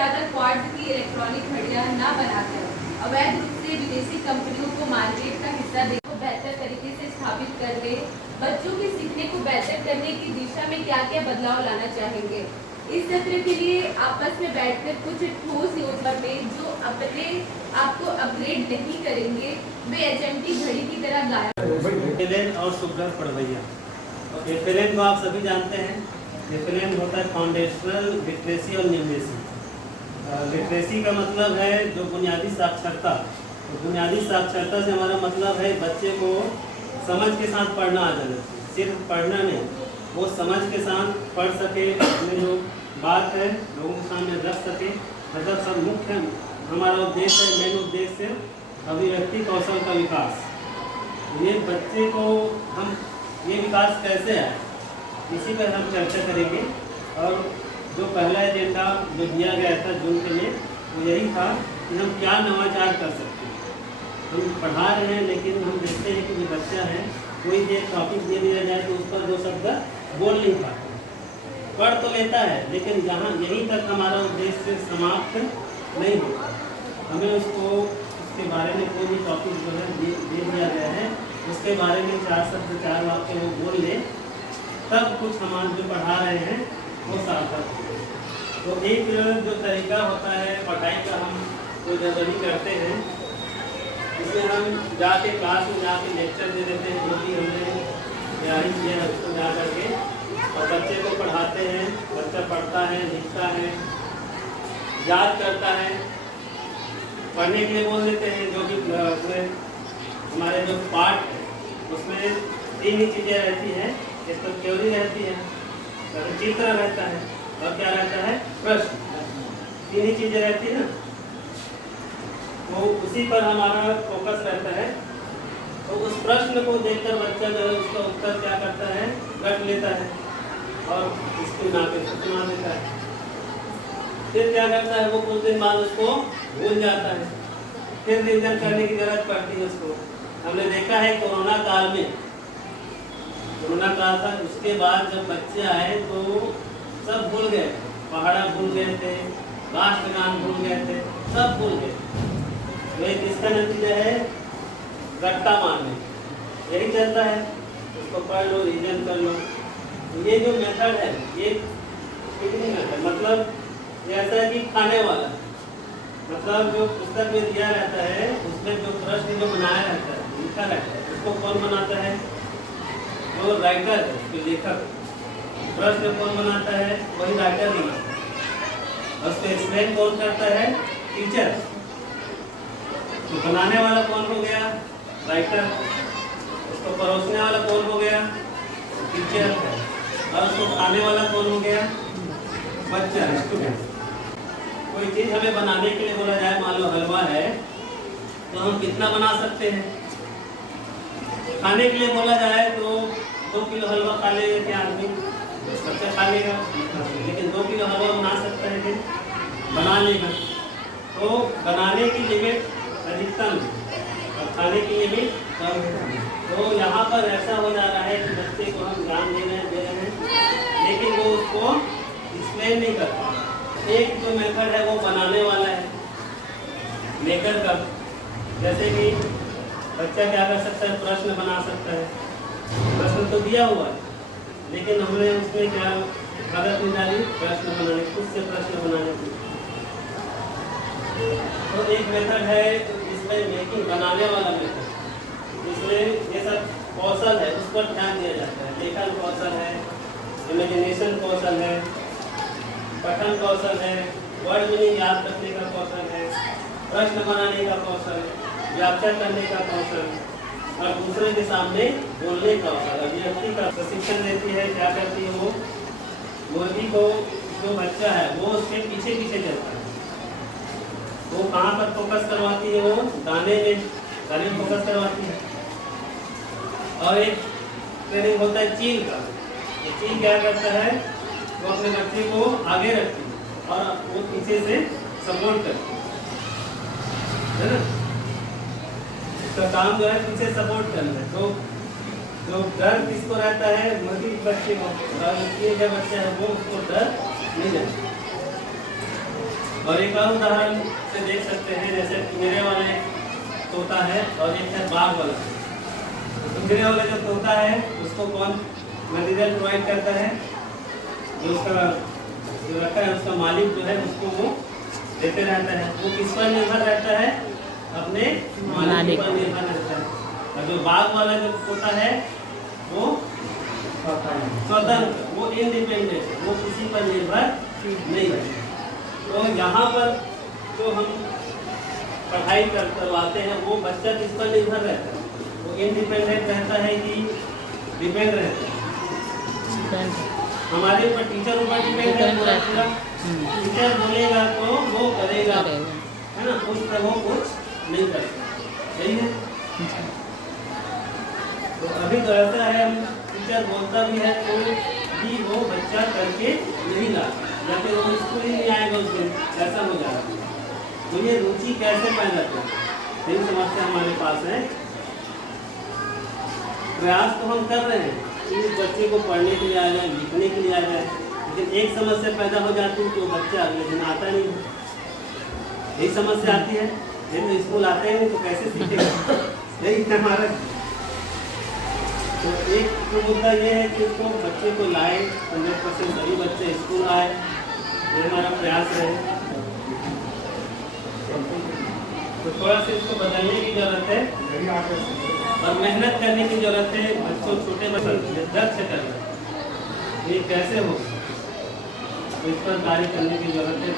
ज्यादा क्वार्ट्ज की इलेक्ट्रॉनिक घड़ियां न बनाकर अवैध रूप से विदेशी कंपनियों को मार्केट का हिस्सा देने को बेहतर तरीके से स्थापित कर ले, बच्चों के सीखने को बेहतर करने की दिशा में क्या क्या बदलाव लाना चाहेंगे। इस सत्र के लिए आपस में बैठकर कुछ ठोस योजना में जो अपने आप को अपग्रेड नहीं करेंगे वे एचएमटी घड़ी की तरह गायब। एफएलएन और सुब्रत पढ़वैया। एफएलएन को आप सभी जानते हैं। एफएलएन होता है फाउंडेशनल लिटरेसी और न्यूमेरेसी। लिटरेसी का मतलब है जो बुनियादी साक्षरता। तो बुनियादी साक्षरता से हमारा मतलब है बच्चे को समझ के साथ पढ़ना आ जाना चाहिए, सिर्फ पढ़ना नहीं, वो समझ के साथ पढ़ सके, अपने जो बात है लोगों के सामने रख सके। मतलब सब मुख्य हमारा उद्देश्य है, मेन उद्देश्य अभिव्यक्ति कौशल का विकास। ये बच्चे को हम ये विकास कैसे है इसी पर हम चर्चा करेंगे। और जो पहला एजेंडा जो दिया गया था जून के लिए वो यही था कि हम क्या नवाचार कर सकते हैं। हम पढ़ा रहे हैं लेकिन हम देखते हैं कि जो बच्चा है कोई भी एक टॉपिक दे दिया जाए तो उस पर दो शब्द बोल नहीं पाता, पढ़ तो लेता है लेकिन जहाँ यहीं तक हमारा उद्देश्य समाप्त नहीं होता। हमें उसको उसके बारे में कोई भी टॉपिक जो है दे दिया गया है उसके बारे में 4 शब्द 4 वाक्य वो बोल ले, तब कुछ हम जो पढ़ा रहे हैं वो सार्थक हो। तो एक जो तरीका होता है पढ़ाई का, हम जो जनरली करते हैं इसमें हम जाके क्लास में जाके लेक्चर दे देते हैं, जो भी हमने तैयारी किया है उसको जा करके और बच्चे को पढ़ाते हैं। बच्चा पढ़ता है, लिखता है, याद करता है, पढ़ने के लिए बोल देते हैं। जो भी पूरे हमारे जो पाठ है उसमें 3 ही चीज़ें रहती हैं। एक तो थ्योरी रहती है, चित्र रहता है और क्या रहता है, प्रश्न। 3 ही चीज़ें रहती है ना, तो उसी पर हमारा फोकस रहता है। तो उस प्रश्न को देखकर बच्चा जो है उसका उत्तर क्या करता है, रट लेता है और इसको ना के सुना देता है। फिर क्या करता है, वो कुछ दिन बाद उसको भूल जाता है, फिर रिविजन करने की जरूरत पड़ती है उसको। हमने देखा है कोरोना काल में, कोरोना काल था, उसके बाद जब बच्चे आए तो सब भूल गए, पहाड़ा भूल गए थे, राष्ट्रगान भूल गए थे, सब भूल गए। तो एक इसका नतीजा है रट्टा मारने, यही चलता है। उसको पढ़ लो, रिविजन कर लो। तो ये जो मेथड है ये कितनी मेथड, मतलब ये ऐसा है कि खाने वाला, मतलब जो पुस्तक में दिया रहता है उसमें जो प्रश्न जो बनाया रहता है, लिखा रहता है, उसको कौन बनाता है, जो राइटर है, जो लेखक। प्रश्न कौन बनाता है, वही राइटर ही बनाता है। और उसको एक्सप्लेन कौन करता है, टीचर। तो बनाने वाला कौन हो गया, राइटर। उसको परोसने वाला कौन हो गया, टीचर। और उसको खाने वाला कौन हो गया, बच्चा, स्टूडेंट। कोई चीज़ हमें बनाने के लिए बोला जाए, मान लो हलवा है तो हम कितना बना सकते हैं। खाने के लिए बोला जाए तो 2 किलो हलवा खा लेगा क्या आदमी, बच्चा खा लेगा, लेकिन 2 किलो हलवा बना सकता है, बना लेगा। तो बनाने की लिमिट अधिकतम और खाने की लिमिट कम है। तो यहाँ पर ऐसा हो जा रहा है कि बच्चे को हम ज्ञान दे रहे हैं लेकिन वो उसको एक्सप्लेन नहीं कर पा। एक जो मेथड है वो बनाने वाला है, मेकर का। जैसे कि बच्चा क्या कर सकता है, प्रश्न बना सकता है। प्रश्न तो दिया हुआ है लेकिन हमने उसमें क्या आदत नहीं डाली, प्रश्न बनाने, खुद से प्रश्न बनाने की। तो एक मेथड है इसमें मेकिंग, बनाने वाला मेथड, जिसमें ये सब कौशल है उस पर ध्यान दिया जाता है। लेखन कौशल है, इमेजिनेशन कौशल है, पठन कौशल है, वर्ड मीनिंग याद रखने का कौशल है, प्रश्न बनाने का कौशल, व्याख्या करने का कौशल और दूसरे के सामने बोलने का कौशल। अभिव्यक्ति का प्रशिक्षण देती है। क्या करती है वो, मुर्गी को जो बच्चा है वो उसके पीछे पीछे चलता है। वो कहाँ पर फोकस करवाती है, वो दाने में फोकस करवाती है। और एक ट्रेनिंग होता है चील का। चील क्या करता है, वो अपने बच्चे को आगे रखती है और वो पीछे से सपोर्ट करती है ना। इसका काम जो है पीछे सपोर्ट करना है। तो जो डर किसको रहता है, मुर्गी बच्चे को, और ये जो बच्चा है वो उसको डर नहीं रहता। और एक और उदाहरण से देख सकते हैं, जैसे मेरे वाले तोता है और एक है बाघ वाला। तो मेरे वाला जो तोता है उसको कौन मटेरियल प्रोवाइड करता है? जो उसका जो रखा है उसका मालिक जो है उसको वो देते रहता है। वो किस पर निर्भर रहता है? अपने मालिक पर निर्भर रहता है। और जो बाघ वाला जो तोता है वो स्वतंत्र, वो इंडिपेंडेंट है, वो किसी पर निर्भर नहीं है। तो यहाँ पर जो हम पढ़ाई करवाते हैं वो बच्चा किस पर निर्भर रहता है? वो इंडिपेंडेंट रहता है कि डिपेंड रहता है? हमारे ऊपर टीचर ऊपर डिपेंड है। टीचर बोलेगा तो वो करेगा, है ना, कुछ तो वो कुछ नहीं करता, सही है। तो अभी तो ऐसा है, हम टीचर बोलता भी है तो भी वो बच्चा करके नहीं लाता, या फिर वो स्कूल ही नहीं आएगा उस दिन, ऐसा हो जा रहा है। तो ये रुचि कैसे पैदा करें, यही समस्या हमारे पास है। प्रयास तो हम कर रहे हैं कि बच्चे को पढ़ने के लिए आ जाए, लिखने के लिए आ जाए, लेकिन एक समस्या पैदा हो जाती है तो बच्चा अगले दिन आता नहीं। यही समस्या आती है, नहीं तो स्कूल आते हैं तो कैसे सीखेगा, यही है हमारा। तो एक तो मुद्दा ये है कि उसको बच्चे को लाए, 100% सभी बच्चे स्कूल आए, ये हमारा प्रयास रहे। तो थोड़ा सा इसको बदलने की जरूरत है और मेहनत करने की जरूरत है। बच्चों छोटे बच्चे दक्ष कर रहे हैं, ये कैसे हो, तो इस पर कार्य करने की जरूरत है।